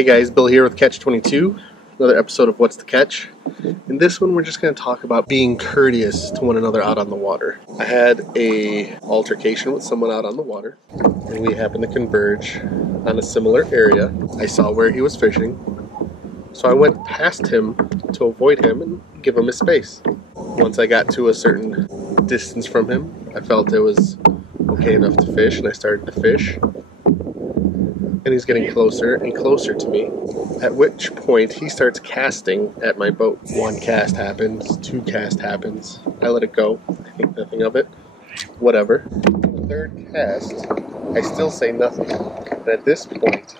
Hey guys, Bill here with Catch 22, another episode of What's the Catch. In this one, we're just going to talk about being courteous to one another out on the water. I had a altercation with someone out on the water, and we happened to converge on a similar area. I saw where he was fishing, so I went past him to avoid him and give him his space. Once I got to a certain distance from him, I felt it was okay enough to fish, and I started to fish. And he's getting closer and closer to me, at which point he starts casting at my boat. One cast happens, two cast happens, I let it go, I think nothing of it, whatever. The third cast, I still say nothing, and at this point,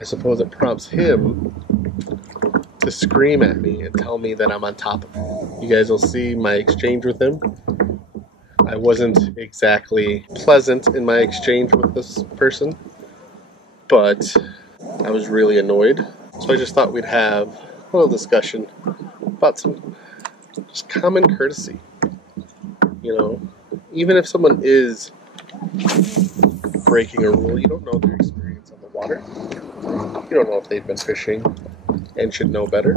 I suppose it prompts him to scream at me and tell me that I'm on top of him. You guys will see my exchange with him. I wasn't exactly pleasant in my exchange with this person, but I was really annoyed. So I just thought we'd have a little discussion about some just common courtesy. You know, even if someone is breaking a rule, you don't know their experience on the water. You don't know if they've been fishing and should know better.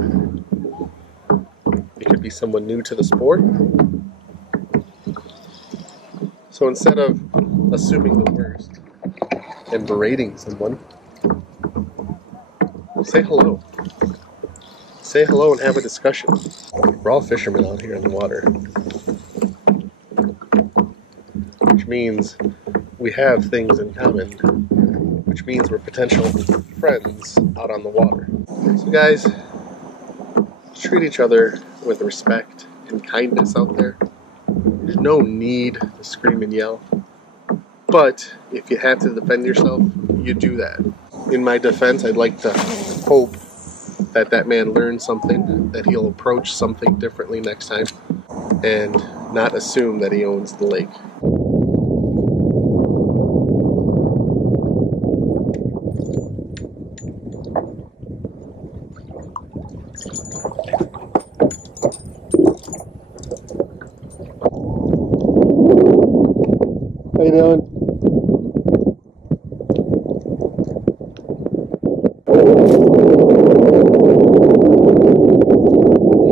It could be someone new to the sport. So instead of assuming the worst and berating someone, say hello. Say hello and have a discussion. We're all fishermen out here in the water, which means we have things in common, which means we're potential friends out on the water. So guys, treat each other with respect and kindness out there. There's no need to scream and yell. But if you have to defend yourself, you do that. In my defense, I'd like to hope that that man learns something, that he'll approach something differently next time, and not assume that he owns the lake. How you doing?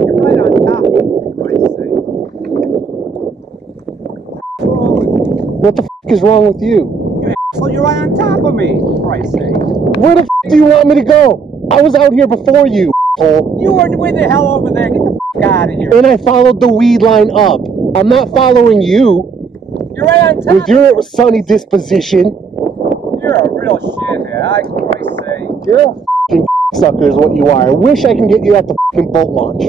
You're right on top of me, for Christ's sake. What the f*** is wrong with you? You're right on top of me, for Christ's sake. Where the f*** do you want me to go? I was out here before you, asshole. You were way the hell over there. Get the f*** out of here. And I followed the weed line up. I'm not following you. You're right on top. With your sunny disposition. You're a real shithead, for Christ's sake. You're a f***ing sucker is what you are. I wish I can get you at the f***ing boat launch.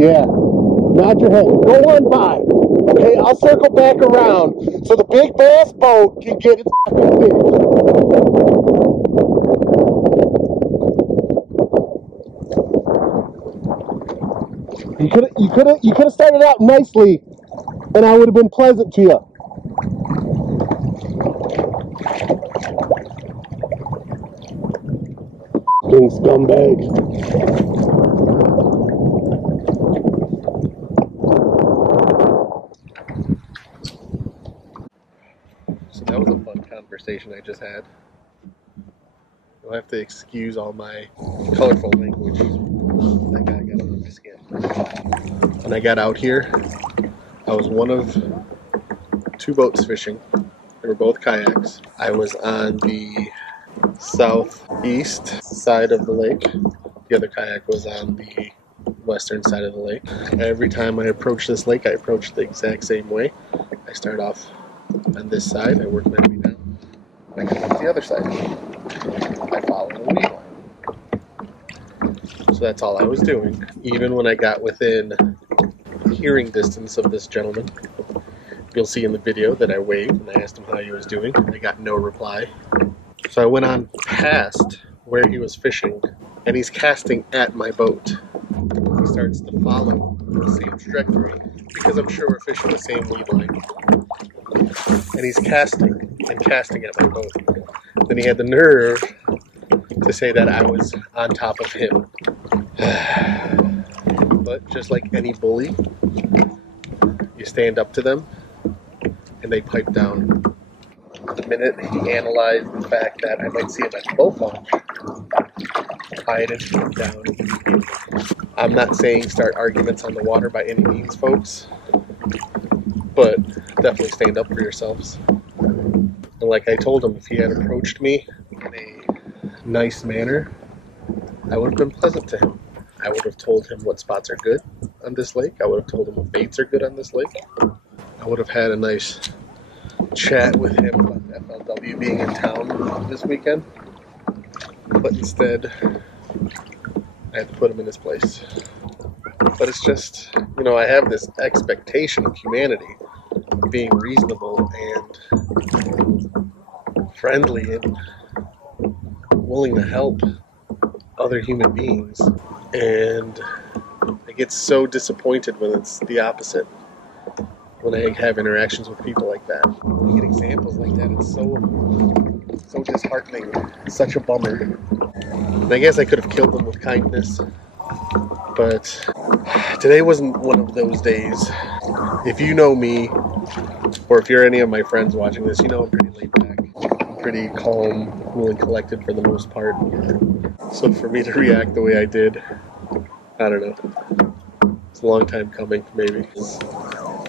Yeah. Nod your head. Go on by. Okay, I'll circle back around so the big bass boat can get its f***ing fish. You could have started out nicely, and I would have been pleasant to you. Fucking scumbag. So that was a fun conversation I just had. You'll have to excuse all my colorful language. That guy got under my skin. When I got out here, I was one of two boats fishing. They were both kayaks. I was on the southeast side of the lake. The other kayak was on the western side of the lake. Every time I approach this lake, I approach the exact same way. I start off on this side, I work my way down, I come up the other side. I follow the weed line. So that's all I was doing. Even when I got within hearing distance of this gentleman, you'll see in the video that I waved and I asked him how he was doing. I got no reply. So I went on past where he was fishing, and he's casting at my boat. He starts to follow the same trajectory because I'm sure we're fishing the same weed line. And he's casting and casting at my boat. Then he had the nerve to say that I was on top of him. But just like any bully, you stand up to them and they pipe down. The minute he analyzed the fact that I might see him at the boat launch, quiet and keep down. I'm not saying start arguments on the water by any means, folks, but definitely stand up for yourselves. And like I told him, if he had approached me in a nice manner, I would have been pleasant to him. I would have told him what spots are good on this lake. I would have told him what baits are good on this lake. I would have had a nice chat with him about the FLW being in town this weekend. But instead, I had to put him in his place. But it's just, I have this expectation of humanity being reasonable and friendly and willing to help other human beings. And I get so disappointed when it's the opposite. When I have interactions with people like that. When you get examples like that, it's so disheartening. It's such a bummer. And I guess I could have killed them with kindness. But today wasn't one of those days. If you know me, or if you're any of my friends watching this, you know I'm pretty laid back. I'm pretty calm, cool, and collected for the most part. So for me to react the way I did, I don't know. It's a long time coming, maybe.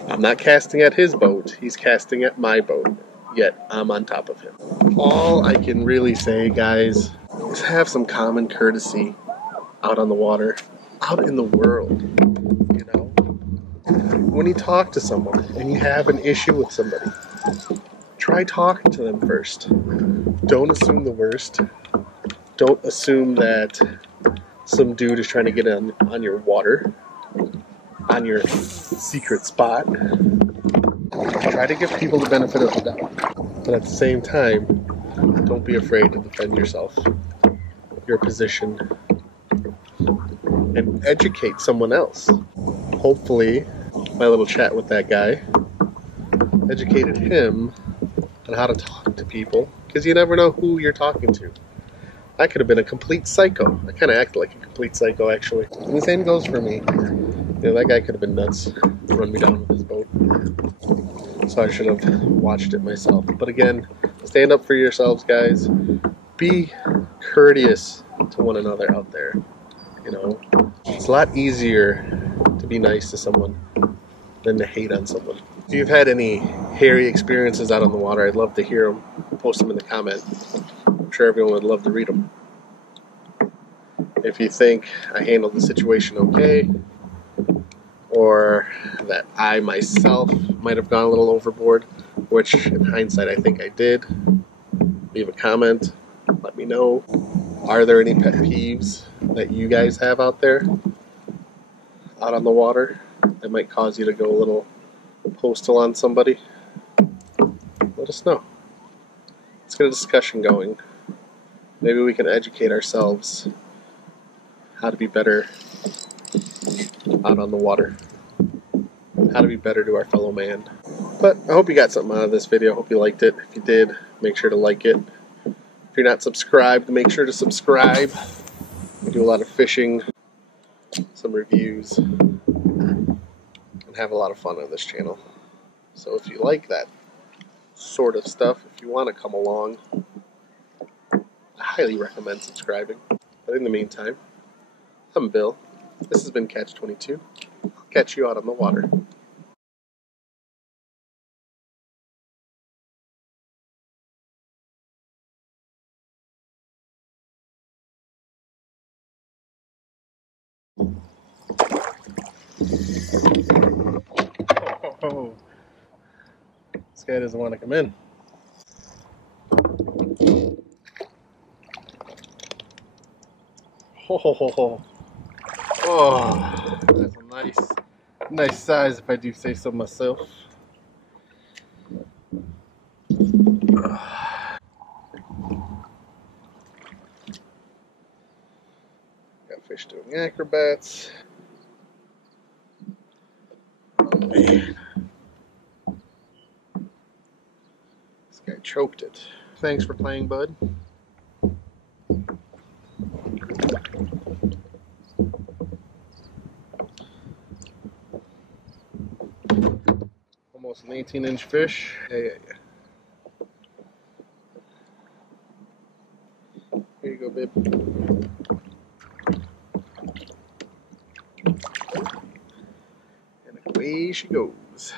I'm not casting at his boat, he's casting at my boat, yet I'm on top of him. All I can really say, guys, is have some common courtesy out on the water, out in the world, When you talk to someone and you have an issue with somebody, try talking to them first. Don't assume the worst. Don't assume that some dude is trying to get on your water, on your secret spot. Try to give people the benefit of the doubt. But at the same time, don't be afraid to defend yourself, your position, and educate someone else. Hopefully, my little chat with that guy educated him on how to talk to people, because you never know who you're talking to. I could have been a complete psycho. I kind of acted like a complete psycho, actually. And the same goes for me. That guy could have been nuts, run me down with his boat. So I should have watched it myself. But again, stand up for yourselves, guys. Be courteous to one another out there. It's a lot easier to be nice to someone than to hate on someone. If you've had any hairy experiences out on the water, I'd love to hear them. Post them in the comments. I'm sure everyone would love to read them. If you think I handled the situation okay, or that I myself might have gone a little overboard, which in hindsight I think I did, leave a comment, let me know. Are there any pet peeves that you guys have out there, out on the water, that might cause you to go a little postal on somebody? Let us know. Let's get a discussion going. Maybe we can educate ourselves how to be better out on the water, how to be better to our fellow man. But I hope you got something out of this video. I hope you liked it. If you did, make sure to like it. If you're not subscribed, make sure to subscribe. We do a lot of fishing, some reviews, and have a lot of fun on this channel. So if you like that sort of stuff, if you want to come along, I highly recommend subscribing. But in the meantime, I'm Bill. This has been Catch 22. I'll catch you out on the water. Oh, this guy doesn't want to come in. Oh, that's a nice size if I do say so myself. Got fish doing acrobats. Oh man. This guy choked it. Thanks for playing, bud. Almost an 18-inch fish. Yeah. Here you go, babe. away she goes.